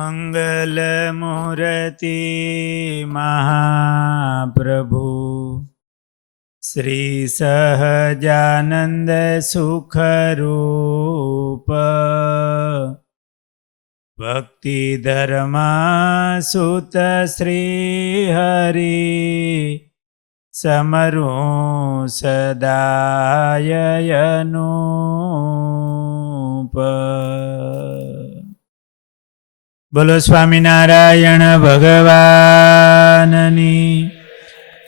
મંગલમૂર્તિ મહાપ્રભુ શ્રી સહજાનંદ સુખરૂપ ભક્તિ ધર્મા સુત શ્રી હરિ સમરું સદાયનુપ. બોલો સ્વામિનારાયણ ભગવાનની,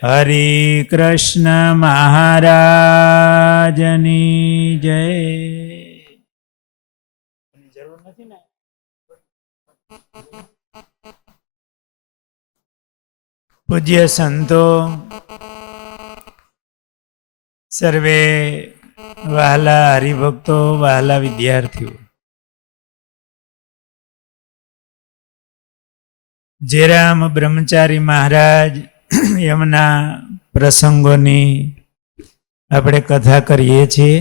હરિ કૃષ્ણ મહારાજની જય. જરૂર નથી ને? પૂજ્ય સંતો, સર્વે વહાલા હરિભક્તો, વહાલા વિદ્યાર્થીઓ, જેરામ બ્રહ્મચારી મહારાજ એમના પ્રસંગોની આપણે કથા કરીએ છીએ.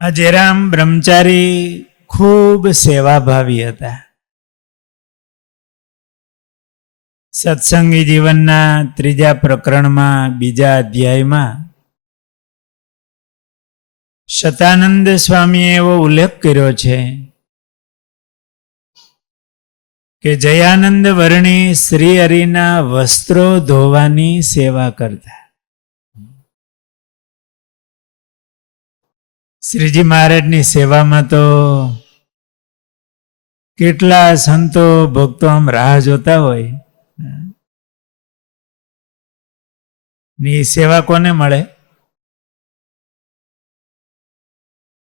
આ જેરામ બ્રહ્મચારી ખૂબ સેવાભાવી હતા. સત્સંગી જીવનના 3જા પ્રકરણમાં 2જા અધ્યાયમાં શતાનંદ સ્વામીએ એવો ઉલ્લેખ કર્યો છે કે જયાનંદ વર્ણી શ્રી હરિના વસ્ત્રો ધોવાની સેવા કરતા. શ્રીજી મહારાજની સેવામાં તો કેટલા સંતો ભક્તો આમ રાહ જોતા હોય. ની સેવા કોને મળે?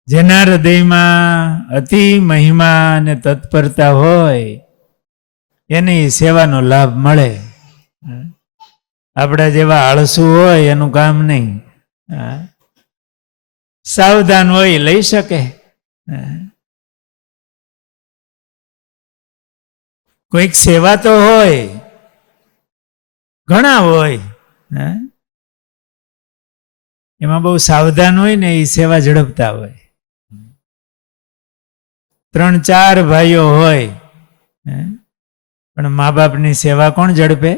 જેના હૃદયમાં અતિ મહિમા અને તત્પરતા હોય એને સેવાનો લાભ મળે. આપણા જેવા આળસુ હોય એનું કામ નહીં. સાવધાન હોય લઈ શકે. કોઈક સેવા તો હોય, ઘણા હોય, એમાં બહુ સાવધાન હોય ને એ સેવા ઝડપતા હોય. 3-4 ભાઈઓ હોય પણ મા બાપની સેવા કોણ ઝડપે?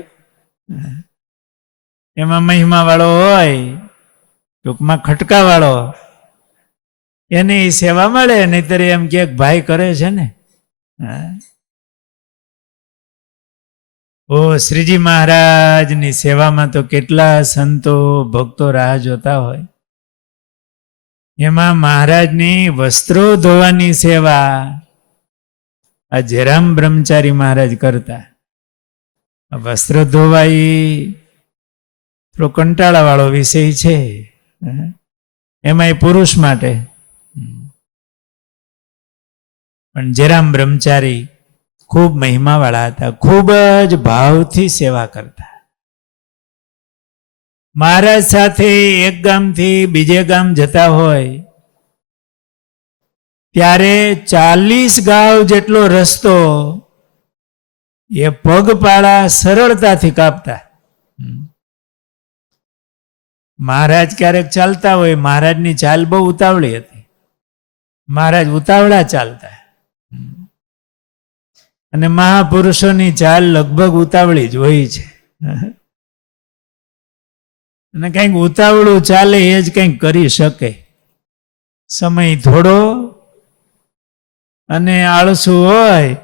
એમાં મહિમા વાળો હોય, ટૂંકમાં ખટકા વાળો, એને એ સેવા મળે. નહીતર એમ કે ભાઈ કરે છે ને. ઓ શ્રીજી મહારાજની સેવામાં તો કેટલા સંતો ભક્તો રાહ જોતા હોય. એમાં મહારાજની વસ્ત્રો ધોવાની સેવા આ જેરામ બ્રહ્મચારી મહારાજ કરતા. વસ્ત્ર ધોવા એ થોડો કંટાળા વાળો વિષય છે, એમાં એ પુરુષ માટે. પણ જેરામ બ્રહ્મચારી ખૂબ મહિમા વાળા હતા, ખૂબ જ ભાવથી સેવા કરતા. મહારાજ સાથે એક ગામથી બીજે ગામ જતા હોય ત્યારે 40 ગાંવ જેટલો રસ્તો એ પગપાળા સરળતાથી કાપતા. મહારાજ ક્યારેક ચાલતા હોય, મહારાજની ચાલ બહુ ઉતાવળી હતી. મહારાજ ઉતાવળા ચાલતા અને મહાપુરુષોની ચાલ લગભગ ઉતાવળી જ હોય છે. અને કંઈક ઉતાવળું ચાલે એ જ કંઈક કરી શકે. સમય થોડો અને આળસુ હોય,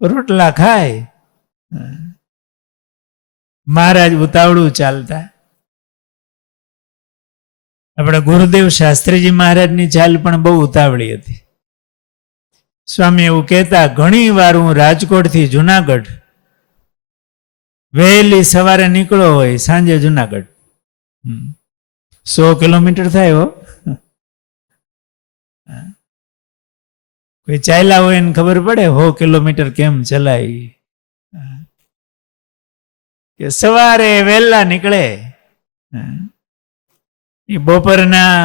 રોટલા ખાય. મહારાજ ઉતાવળું ચાલતા. આપણા ગુરુદેવ શાસ્ત્રીજી મહારાજની ચાલ પણ બહુ ઉતાવળી હતી. સ્વામી એવું કહેતા, ઘણી વાર હું રાજકોટથી જુનાગઢ વહેલી સવારે નીકળો હોય, સાંજે જુનાગઢ 100 કિલોમીટર થાય હો. કોઈ ચાલ્યા હોય ને ખબર પડે 100 કિલોમીટર કેમ ચલાય. કે સવારે વહેલા નીકળે, એ બપોરના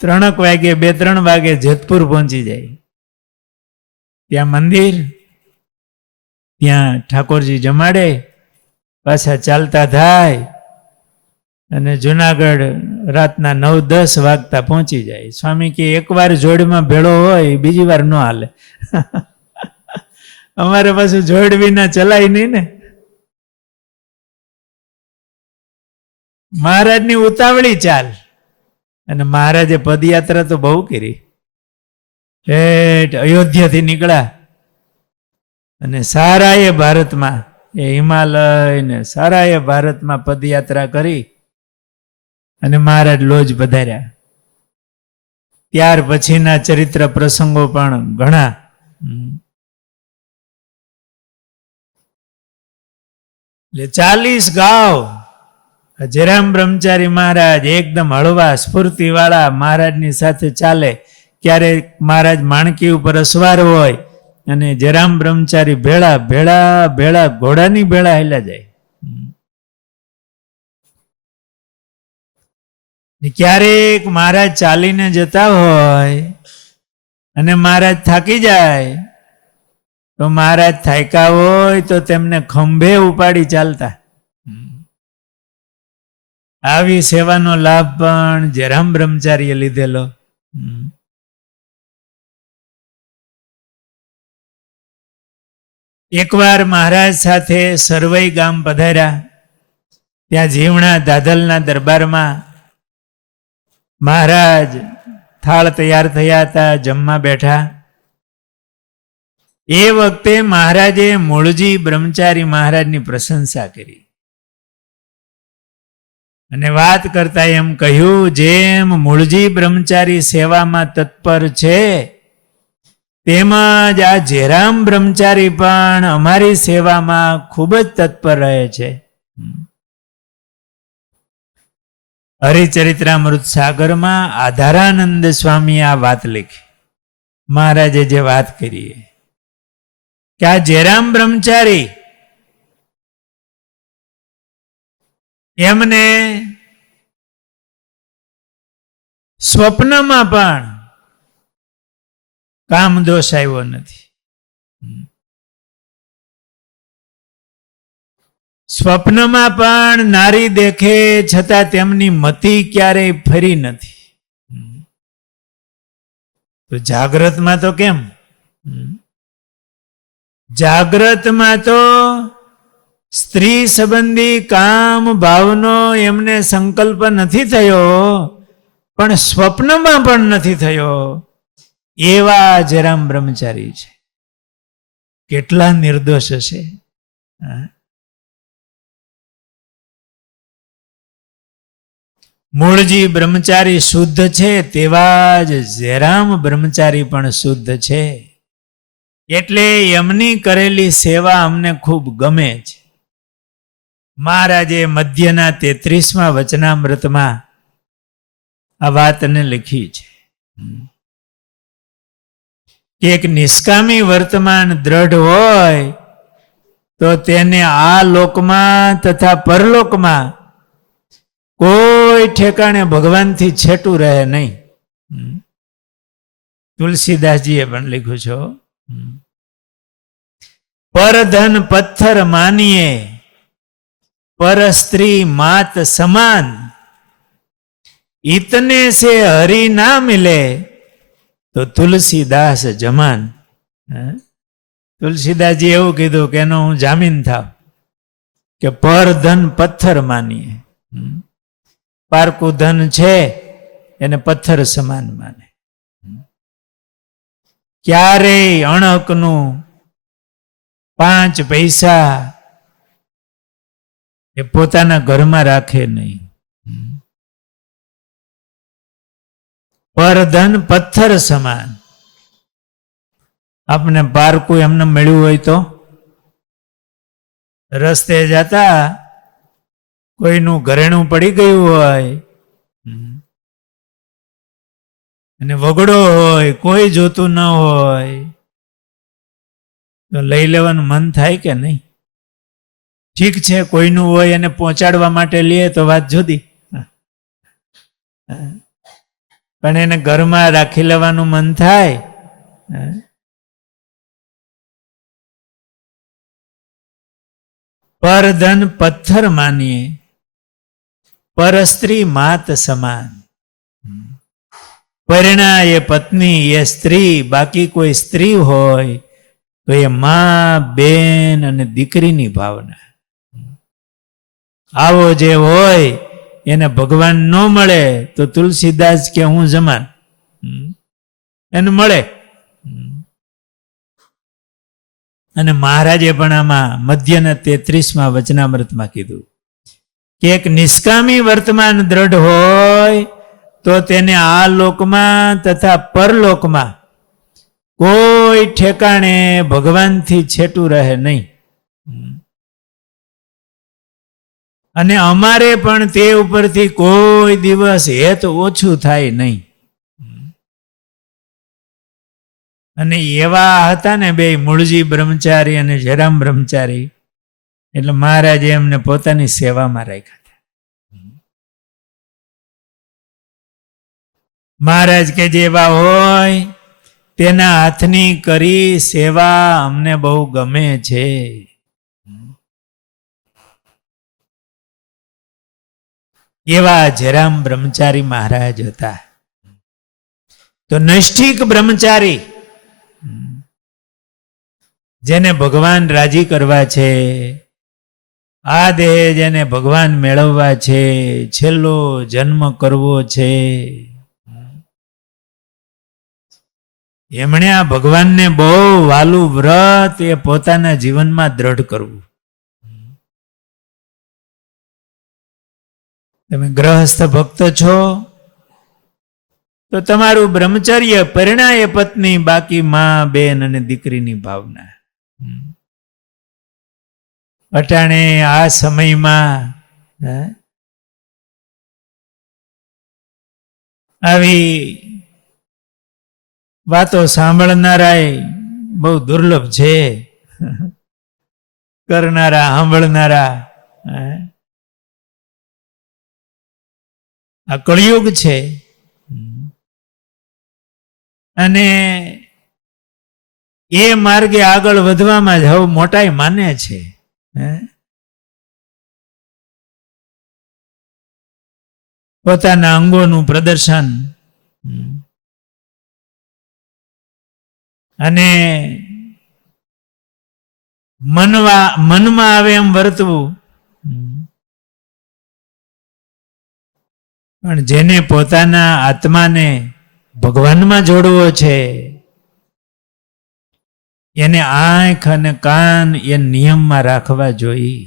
3 વાગે 2-3 વાગે જેતપુર પહોંચી જાય. ત્યાં મંદિર, ત્યાં ઠાકોરજી જમાડે, પાછા ચાલતા થાય અને જુનાગઢ રાતના 9-10 વાગતા પહોંચી જાય. સ્વામી કે એકવાર જોડમાં ભેળો હોય બીજી વાર ન હાલે. અમારે પાછું જોડ વિના ચલાય નહીં ને. મહારાજની ઉતાવળી ચાલ. અને મહારાજે પદયાત્રા તો બહુ કરી. અયોધ્યાથી નીકળ્યા અને સારા એ ભારતમાં, એ હિમાલય ને સારા એ ભારતમાં પદયાત્રા કરી અને મહારાજ લોજ પધાર્યા. ત્યાર પછીના ચરિત્ર પ્રસંગો પણ ઘણા. એટલે 40 ગાંવ જરામ બ્રહ્મચારી મહારાજ એકદમ હળવા સ્ફૂર્તિ વાળા મહારાજની સાથે ચાલે. ક્યારેક મહારાજ માણકી ઉપર અસવાર હોય અને જરામ બ્રહ્મચારી ભેળા ભેળા ભેળા ઘોડાની ભેળા હેલા જાય. ક્યારેક મહારાજ ચાલીને જતા હોય અને મહારાજ થાકી જાય તો મહારાજ થાક્યા હોય તો તેમને ખંભે ઉપાડી ચાલતા. આવી સેવાનો લાભ પણ જરામ બ્રહ્મચારીએ લીધેલો. એકવાર મહારાજ સાથે સરવઈ ગામ પધાર્યા. ત્યાં જીવણા દાદલના દરબારમાં મહારાજ થાળ તૈયાર થયા હતા, જમવા બેઠા. એ વખતે મહારાજે મૂળજી બ્રહ્મચારી મહારાજની પ્રશંસા કરી અને વાત કરતા એમ કહ્યું, જેમ મૂળજી બ્રહ્મચારી સેવામાં તત્પર છે તેમજ આ જેરામ બ્રહ્મચારી પણ અમારી સેવામાં ખૂબ જ તત્પર રહે છે. હરિચરિત્રામૃત સાગરમાં આધારાનંદ સ્વામીએ આ વાત લખી. મહારાજે જે વાત કરી કે આ જેરામ બ્રહ્મચારી એમને સ્વપ્નમાં પણ કામ દોષ આવ્યો નથી. સ્વપ્નમાં પણ નારી દેખે છતાં તેમની મતિ ક્યારેય ફરી નથી. તો જાગ્રતમાં તો કેમ? જાગ્રતમાં તો સ્ત્રી સંબંધી કામ ભાવનો એમને સંકલ્પ નથી થયો, પણ સ્વપ્નમાં પણ નથી થયો. એવા જરામ બ્રહ્મચારી છે. કેટલા નિર્દોષ હશે. મૂળજી બ્રહ્મચારી શુદ્ધ છે તેવા જ જરામ બ્રહ્મચારી પણ શુદ્ધ છે. એટલે એમની કરેલી સેવા અમને ખૂબ ગમે છે. મહારાજે મધ્યના 33મા વચનામૃતમાં આ વાતને લખી છે. એક નિષ્કામી વર્તમાન દ્રઢ હોય તો તેને આ લોકમાં તથા પરલોકમાં કોઈ ઠેકાણે ભગવાનથી છેટું રહે નહીં. તુલસીદાસજીએ પણ લખ્યું છે, પરધન પથ્થર માનીએ પર સ્ત્રી માત સમાન, ઇતને સે હરી ના મિલે તો તુલસીદાસ જમાન. તુલસીદાસજી એવું કીધું કે એનો હું જામીન થાવ કે પર ધન પથ્થર માનીએ. પારકું ધન છે એને પથ્થર સમાન માને. ક્યારેય અણહકનું 5 પૈસા એ પોતાના ઘરમાં રાખે નહીં. પરધન પથ્થર સમાન. આપને પારકું એમને મળ્યું હોય તો રસ્તે જતા કોઈનું ઘરેણું પડી ગયું હોય અને વગડો હોય, કોઈ જોતું ન હોય તો લઈ લેવાનું મન થાય કે નહીં? ઠીક છે, કોઈનું હોય અને પહોંચાડવા માટે લે તો વાત જુદી, પણ એને ઘરમાં રાખી લેવાનું મન થાય. પરધન પથ્થર માનીએ પરસ્ત્રી માત સમાન. પરિણા એ પત્ની, એ સ્ત્રી, બાકી કોઈ સ્ત્રી હોય તો એ માં, બેન અને દીકરીની ભાવના. આવો જે હોય એને ભગવાન ન મળે તો તુલસીદાસ કે હું જમાન એને મળે. અને મહારાજે પણ આમાં મધ્યના 33મા વચનામૃતમાં કીધું કે એક નિષ્કામી વર્તમાન દ્રઢ હોય તો તેને આ લોકમાં તથા પરલોકમાં કોઈ ઠેકાણે ભગવાનથી છેટું રહે નહીં. અને અમારે પણ તે ઉપરથી કોઈ દિવસ હેત ઓછું થાય નહીં. અને એવા હતા ને બે મૂળજી બ્રહ્મચારી અને જયરામ બ્રહ્મચારી, એટલે મહારાજે એમને પોતાની સેવામાં રાખ્યા હતા. મહારાજ કે જેવા હોય તેના હાથની કરી સેવા અમને બહુ ગમે છે. એવા જયરામ બ્રહ્મચારી મહારાજ હતા. તો નૈષ્ઠિક બ્રહ્મચારી જેને ભગવાન રાજી કરવા છે, આ દેહ જેને ભગવાન મેળવવા છે, છેલ્લો જન્મ કરવો છે, એમણે આ ભગવાનને બહુ વાલું વ્રત એ પોતાના જીવનમાં દ્રઢ કરવું. તમે ગ્રહસ્થ ભક્ત છો તો તમારું બ્રહ્મચર્ય, પરિણા એ પત્ની, બાકી માં, બેન અને દીકરીની ભાવના. અટાણે આ સમયમાં આવી વાતો સાંભળનારા બહુ દુર્લભ છે. કરનારા, સાંભળનારા, આ કળિયુગ છે. અને એ માર્ગે આગળ વધવામાં જ હવે મોટાઈ માને છે. પોતાના અંગોનું પ્રદર્શન અને મનમાં આવે એમ વર્તવું. પણ જેને પોતાના આત્માને ભગવાનમાં જોડવો છે એને આંખ અને કાન એ નિયમમાં રાખવા જોઈએ.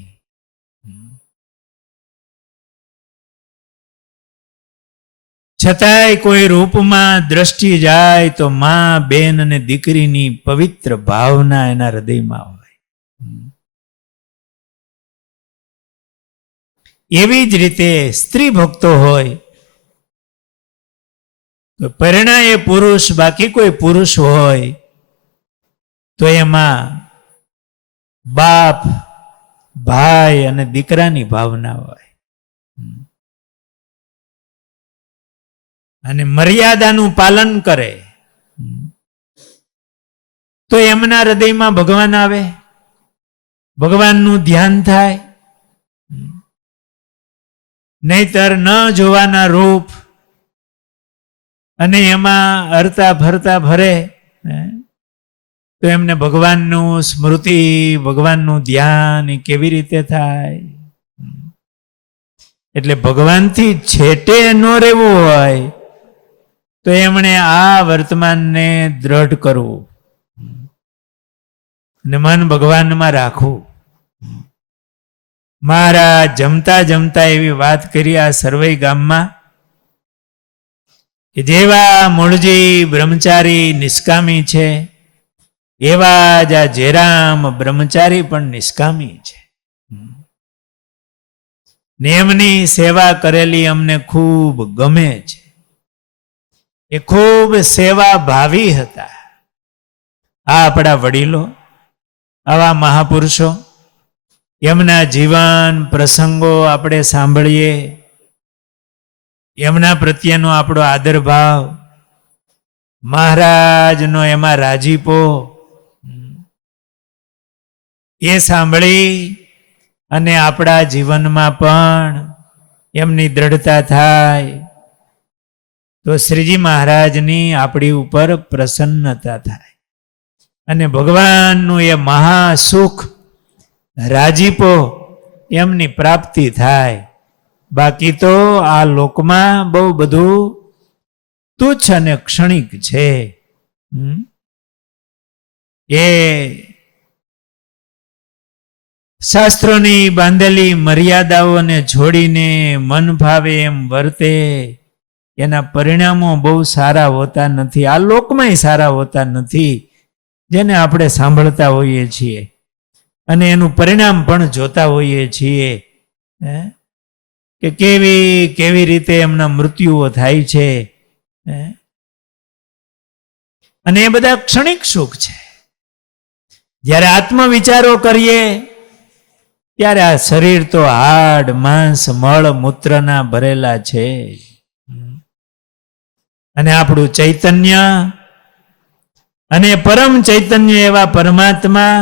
છતાંય કોઈ રૂપમાં દ્રષ્ટિ જાય તો માં, બેન અને દીકરીની પવિત્ર ભાવના એના હૃદયમાં હોય. એવી જ રીતે સ્ત્રી ભક્તો હોય તો પરિણા એ પુરુષ, બાકી કોઈ પુરુષ હોય તો એમાં બાપ, ભાઈ અને દીકરાની ભાવના હોય. અને મર્યાદાનું પાલન કરે તો એમના હૃદયમાં ભગવાન આવે, ભગવાનનું ધ્યાન થાય. નહીતર ન જોવાના રૂપ અને એમાં હરતા ફરતા ફરે તો એમને ભગવાનનું સ્મૃતિ, ભગવાનનું ધ્યાન કેવી રીતે થાય? એટલે ભગવાનથી છેટે ન રહેવું હોય તો એમણે આ વર્તમાનને દ્રઢ કરવું અને મન ભગવાનમાં રાખવું. મહારાજ જમતા જમતા એવી વાત કરી આ સરવૈ ગામમાં કે જેવા મૂળજી બ્રહ્મચારી નિષ્કામી છે એવા જ આ જયરામ બ્રહ્મચારી પણ નિષ્કામી છે. ને એમની સેવા કરેલી અમને ખૂબ ગમે છે. એ ખૂબ સેવા ભાવી હતા. આ આપણા વડીલો, આવા મહાપુરુષો, એમના જીવન પ્રસંગો આપણે સાંભળીએ, એમના પ્રત્યેનો આપણો આદર ભાવ, મહારાજનો એમાં રાજીપો, એ સાંભળી અને આપણા જીવનમાં પણ એમની દ્રઢતા થાય તો શ્રીજી મહારાજની આપણી ઉપર પ્રસન્નતા થાય અને ભગવાનનું એ મહાસુખ રાજીપો એમની પ્રાપ્તિ થાય. બાકી તો આ લોકમાં બહુ બધું તુચ્છ અને ક્ષણિક છે. એ શાસ્ત્રોની બાંધેલી મર્યાદાઓને છોડીને મન ભાવે એમ વર્તે એના પરિણામો બહુ સારા હોતા નથી. આ લોકમાંય સારા હોતા નથી, જેને આપણે સાંભળતા હોઈએ છીએ અને એનું પરિણામ પણ જોતા હોઈએ છીએ કે કેવી રીતે એમના મૃત્યુઓ થાય છે. અને એ બધા ક્ષણિક સુખ છે. જ્યારે આત્મવિચારો કરીએ ત્યારે આ શરીર તો હાડ માંસ મળ મૂત્રના ભરેલા છે અને આપણું ચૈતન્ય અને પરમ ચૈતન્ય એવા પરમાત્મા,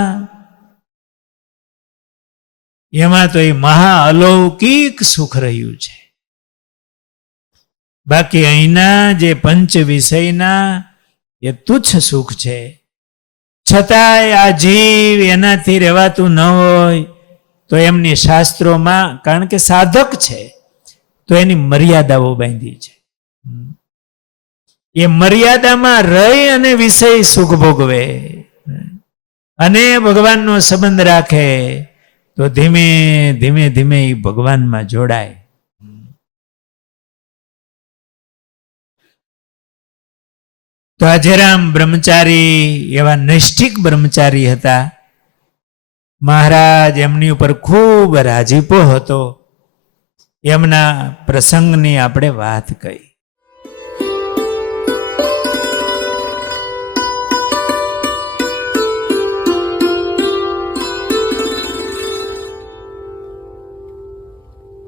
એમાં તો એ મહા અલૌકિક સુખ રહ્યું છે. બાકી અહીંના જે પંચ વિષયના એ તુચ્છ સુખ છે. છતાંય આ જીવ એનાથી રહેવાતું ન હોય તો એમની શાસ્ત્રોમાં, કારણ કે સાધક છે તો એની મર્યાદાઓ બાંધી છે. એ મર્યાદામાં રહી અને વિષય સુખ ભોગવે અને ભગવાનનો સંબંધ રાખે તો ધીમે ધીમે ધીમે એ ભગવાનમાં જોડાય. તો આજેરામ બ્રહ્મચારી એવા નૈષ્ઠિક બ્રહ્મચારી હતા. મહારાજ એમની ઉપર ખૂબ રાજીપો હતો. એમના પ્રસંગની આપણે વાત કહી.